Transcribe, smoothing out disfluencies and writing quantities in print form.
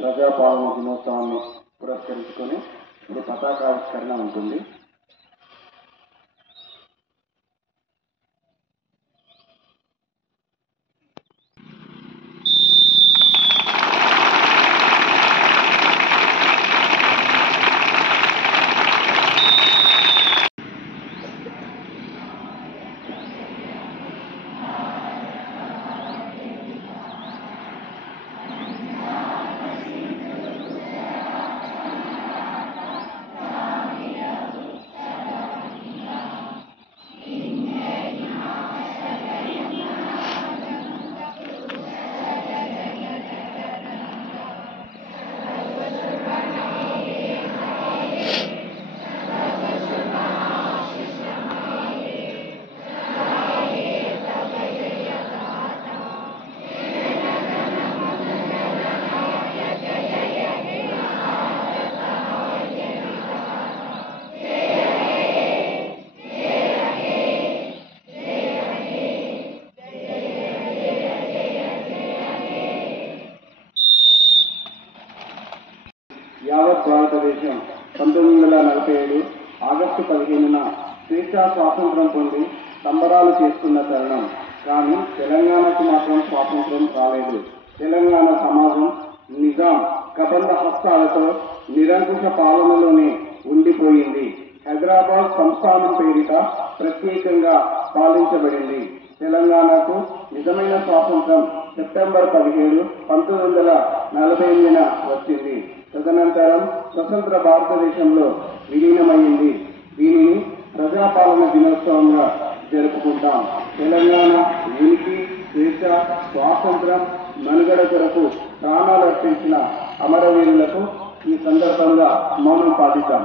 ప్రజాపాలన దినోత్సవాన్ని పురస్కరించుకొని ఇప్పుడు పతాకావిష్కరణ ఉంటుంది. యావత్ భారతదేశం 1947 ఆగస్టు 15న స్వేచ్ఛా స్వాతంత్రం పొంది సంబరాలు చేసుకున్న తరుణం. కానీ తెలంగాణకు మాత్రం స్వాతంత్రం రాలేదు. తెలంగాణ సమాజం నిజాం కబంధ హస్తాలతో నిరంకుశ పాలనలోనే ఉండిపోయింది. హైదరాబాద్ సంస్థానం పేరిట ప్రత్యేకంగా పాలించబడింది. తెలంగాణకు నిజమైన స్వాతంత్రం సెప్టెంబర్ 17, 1948న వచ్చింది. తదనంతరం స్వతంత్ర భారతదేశంలో విలీనమైంది. దీనిని ప్రజాపాలన దినోత్సవంగా జరుపుకుంటాం. తెలంగాణ ఉనికి, స్వేచ్ఛ, స్వాతంత్రం, మనుగడ కొరకు ప్రాణాలు అర్పించిన అమరవీరులకు ఈ సందర్భంగా మౌనం పాటిద్దాం.